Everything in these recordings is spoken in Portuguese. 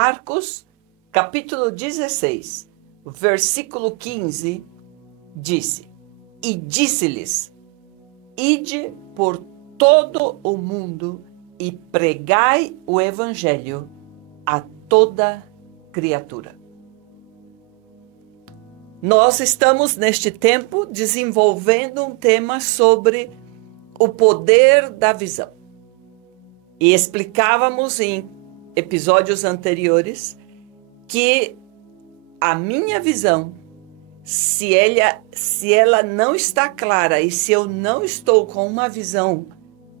Marcos, capítulo 16, versículo 15, e disse-lhes: ide por todo o mundo e pregai o evangelho a toda criatura. Nós estamos neste tempo desenvolvendo um tema sobre o poder da visão. E explicávamos em episódios anteriores que a minha visão, se ela não está clara e se eu não estou com uma visão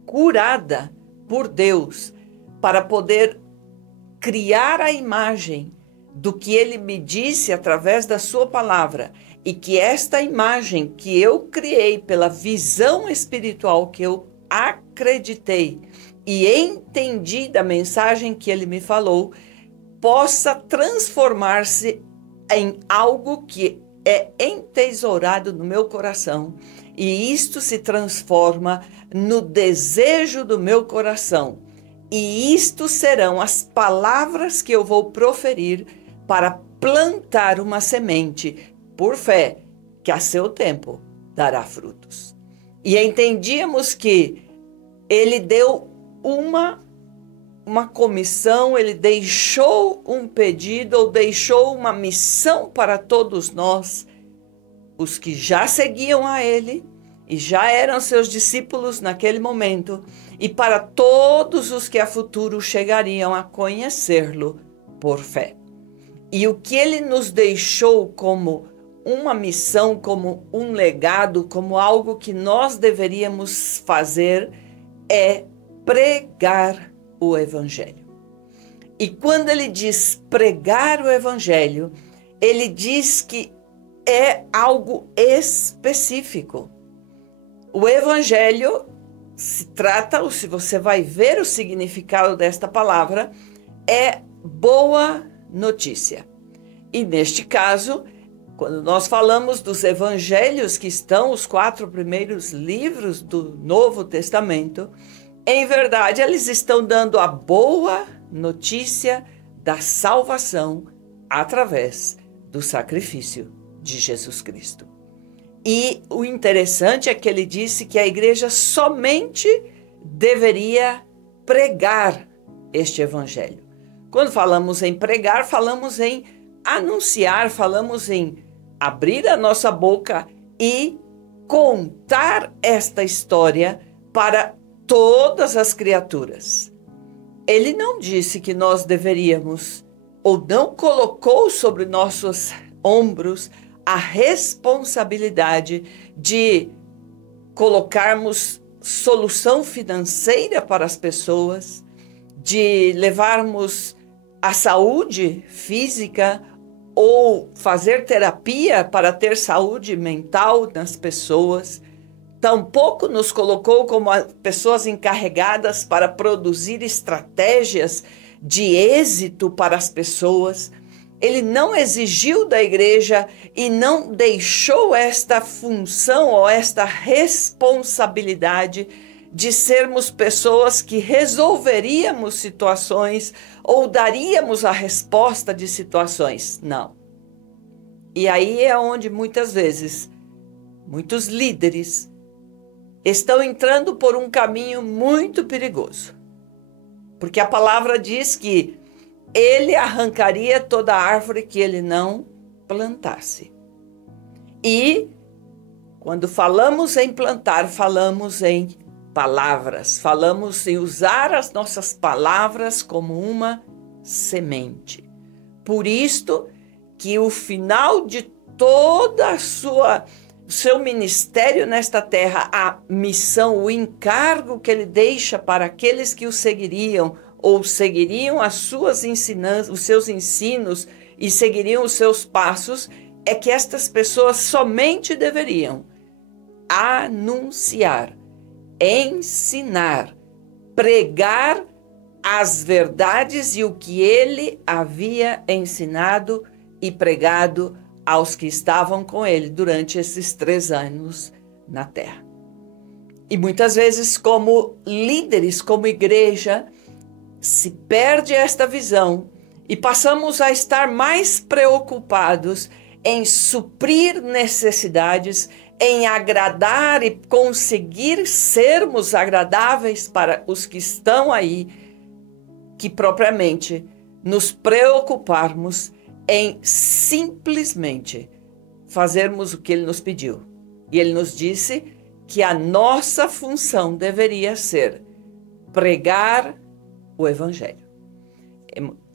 curada por Deus para poder criar a imagem do que Ele me disse através da sua palavra, e que esta imagem que eu criei pela visão espiritual que eu acreditei e entendi da mensagem que Ele me falou, possa transformar-se em algo que é entesourado no meu coração, e isto se transforma no desejo do meu coração, e isto serão as palavras que eu vou proferir para plantar uma semente por fé, que a seu tempo dará frutos. E entendíamos que Ele deu uma comissão, Ele deixou um pedido, ou deixou uma missão para todos nós, os que já seguiam a Ele e já eram seus discípulos naquele momento, e para todos os que a futuro chegariam a conhecê-lo por fé. E o que Ele nos deixou como uma missão, como um legado, como algo que nós deveríamos fazer, é pregar o Evangelho. E quando Ele diz pregar o Evangelho, Ele diz que é algo específico. O Evangelho se trata, ou se você vai ver o significado desta palavra, é boa notícia. E neste caso, quando nós falamos dos evangelhos, que estão os 4 primeiros livros do Novo Testamento, em verdade eles estão dando a boa notícia da salvação através do sacrifício de Jesus Cristo. E o interessante é que ele disse que a igreja somente deveria pregar este evangelho. Quando falamos em pregar, falamos em anunciar, falamos em abrir a nossa boca e contar esta história para todas as criaturas. Ele não disse que nós deveríamos, ou não colocou sobre nossos ombros a responsabilidade de colocarmos solução financeira para as pessoas, de levarmos a saúde física ou fazer terapia para ter saúde mental nas pessoas. Tampouco nos colocou como pessoas encarregadas para produzir estratégias de êxito para as pessoas. Ele não exigiu da igreja e não deixou esta função ou esta responsabilidade de sermos pessoas que resolveríamos situações ou daríamos a resposta de situações. Não. E aí é onde muitas vezes, muitos líderes estão entrando por um caminho muito perigoso. Porque a palavra diz que Ele arrancaria toda árvore que Ele não plantasse. E quando falamos em plantar, falamos em palavras, falamos em usar as nossas palavras como uma semente. Por isto que o final de toda seu ministério nesta terra, a missão, o encargo que Ele deixa para aqueles que o seguiriam, ou seguiriam os seus ensinos e seguiriam os seus passos, é que estas pessoas somente deveriam anunciar, ensinar, pregar as verdades e o que Ele havia ensinado e pregado aos que estavam com Ele durante esses 3 anos na terra. E muitas vezes, como líderes, como igreja, se perde esta visão e passamos a estar mais preocupados em suprir necessidades, em agradar e conseguir sermos agradáveis para os que estão aí, que propriamente nos preocuparmos em simplesmente fazermos o que ele nos pediu. E ele nos disse que a nossa função deveria ser pregar o Evangelho.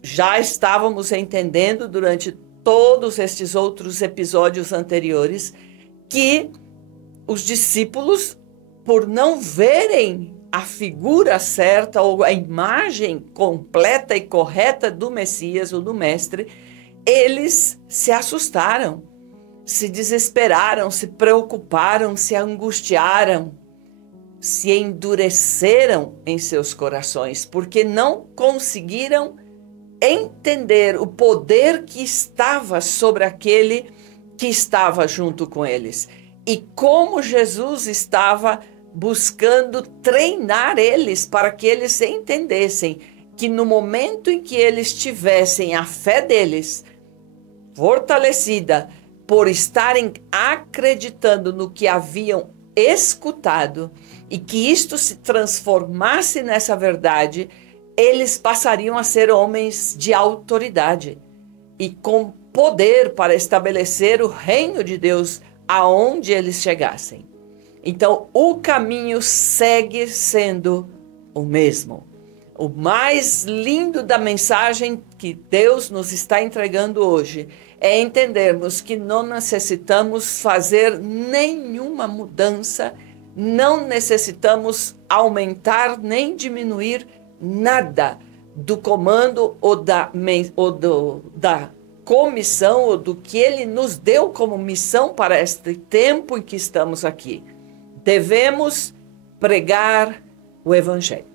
Já estávamos entendendo durante todos estes outros episódios anteriores que os discípulos, por não verem a figura certa ou a imagem completa e correta do Messias ou do Mestre, eles se assustaram, se desesperaram, se preocuparam, se angustiaram, se endureceram em seus corações, porque não conseguiram entender o poder que estava sobre aquele que estava junto com eles e como Jesus estava buscando treinar eles para que eles entendessem que no momento em que eles tivessem a fé deles fortalecida por estarem acreditando no que haviam escutado e que isto se transformasse nessa verdade, eles passariam a ser homens de autoridade e com poder para estabelecer o reino de Deus aonde eles chegassem. Então, o caminho segue sendo o mesmo. O mais lindo da mensagem que Deus nos está entregando hoje é entendermos que não necessitamos fazer nenhuma mudança, não necessitamos aumentar nem diminuir nada do comando ou da comissão ou do que Ele nos deu como missão para este tempo em que estamos aqui. Devemos pregar o Evangelho.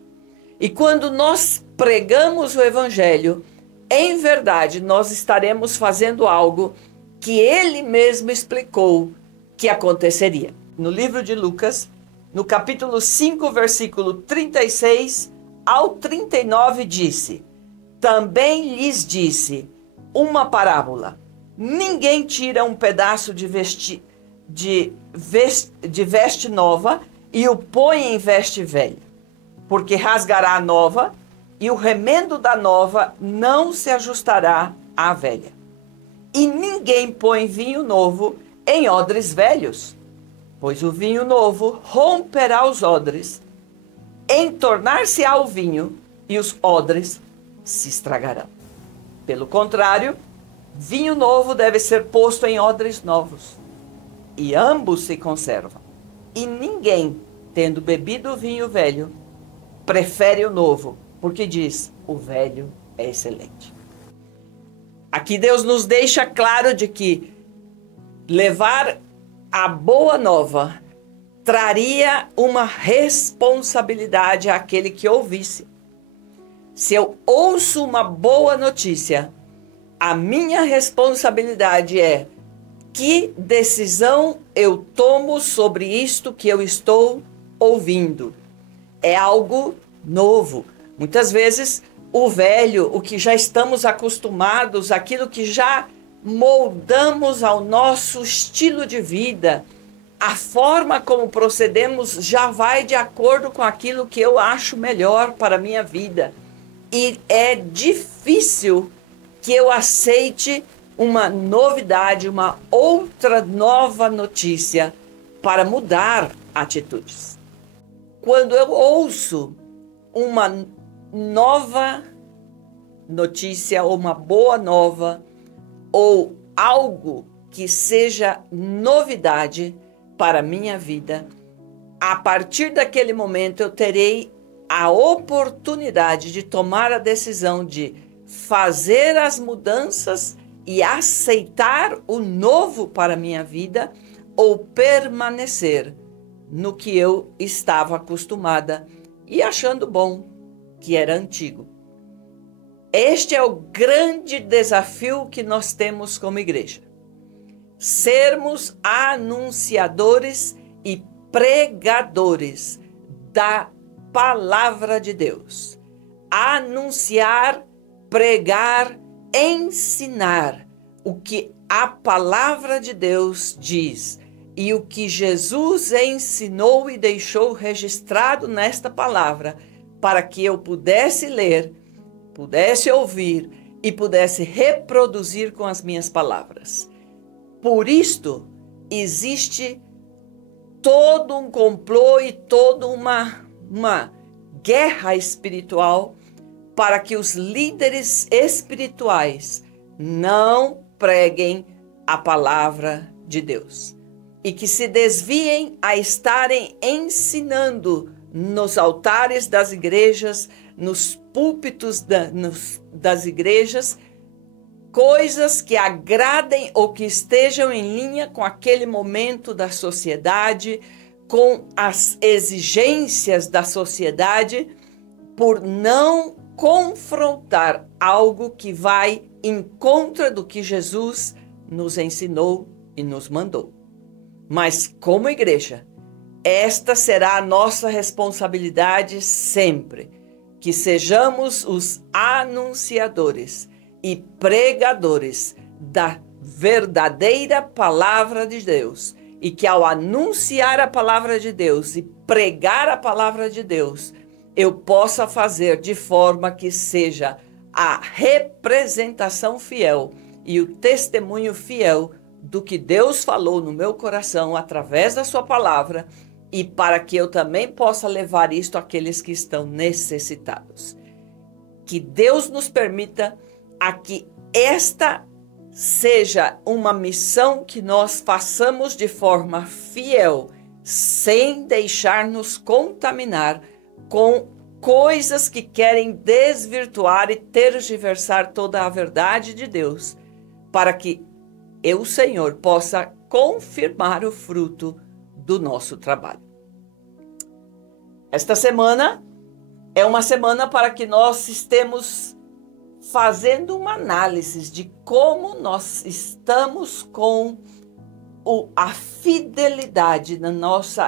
E quando nós pregamos o Evangelho, em verdade, nós estaremos fazendo algo que Ele mesmo explicou que aconteceria. No livro de Lucas, no capítulo 5, versículo 36 ao 39, disse: também lhes disse uma parábola. Ninguém tira um pedaço de veste nova e o põe em veste velha, porque rasgará a nova e o remendo da nova não se ajustará à velha. E ninguém põe vinho novo em odres velhos, pois o vinho novo romperá os odres, entornar-se-á o vinho e os odres se estragarão. Pelo contrário, vinho novo deve ser posto em odres novos, e ambos se conservam. E ninguém, tendo bebido o vinho velho, prefere o novo, porque diz: o velho é excelente. Aqui Deus nos deixa claro de que levar a boa nova traria uma responsabilidade àquele que ouvisse. Se eu ouço uma boa notícia, a minha responsabilidade é: que decisão eu tomo sobre isto que eu estou ouvindo? É algo novo. Muitas vezes o velho, o que já estamos acostumados, aquilo que já moldamos ao nosso estilo de vida, a forma como procedemos já vai de acordo com aquilo que eu acho melhor para a minha vida. E é difícil que eu aceite uma novidade, uma outra nova notícia para mudar atitudes. Quando eu ouço uma nova notícia, ou uma boa nova, ou algo que seja novidade para a minha vida, a partir daquele momento eu terei a oportunidade de tomar a decisão de fazer as mudanças e aceitar o novo para a minha vida, ou permanecer no que eu estava acostumada e achando bom, que era antigo. Este é o grande desafio que nós temos como igreja. Sermos anunciadores e pregadores da palavra de Deus. Anunciar, pregar ensinar o que a palavra de Deus diz e o que Jesus ensinou e deixou registrado nesta palavra, para que eu pudesse ler, pudesse ouvir e pudesse reproduzir com as minhas palavras. Por isto, existe todo um complô e toda uma guerra espiritual para que os líderes espirituais não preguem a palavra de Deus e que se desviem a estarem ensinando nos altares das igrejas, nos púlpitos das igrejas, coisas que agradem ou que estejam em linha com aquele momento da sociedade, com as exigências da sociedade, por não confrontar algo que vai em contra do que Jesus nos ensinou e nos mandou. Mas como igreja, esta será a nossa responsabilidade sempre, que sejamos os anunciadores e pregadores da verdadeira palavra de Deus, e que ao anunciar a palavra de Deus e pregar a palavra de Deus, eu possa fazer de forma que seja a representação fiel e o testemunho fiel do que Deus falou no meu coração através da sua palavra, e para que eu também possa levar isto àqueles que estão necessitados. Que Deus nos permita a que esta seja uma missão que nós façamos de forma fiel, sem deixar-nos contaminar com coisas que querem desvirtuar e tergiversar toda a verdade de Deus, para que eu, Senhor, possa confirmar o fruto do nosso trabalho. Esta semana é uma semana para que nós estemos fazendo uma análise de como nós estamos com a fidelidade do nosso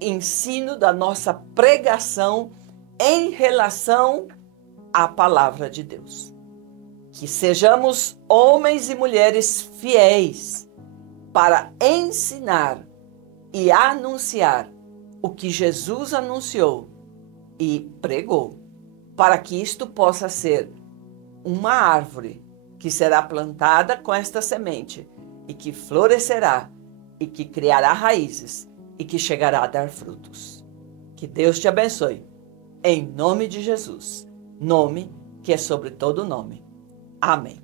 ensino, da nossa pregação em relação à palavra de Deus. Que sejamos homens e mulheres fiéis para ensinar e anunciar o que Jesus anunciou e pregou, para que isto possa ser uma árvore que será plantada com esta semente e que florescerá e que criará raízes e que chegará a dar frutos. Que Deus te abençoe, em nome de Jesus, nome que é sobre todo nome. Amém.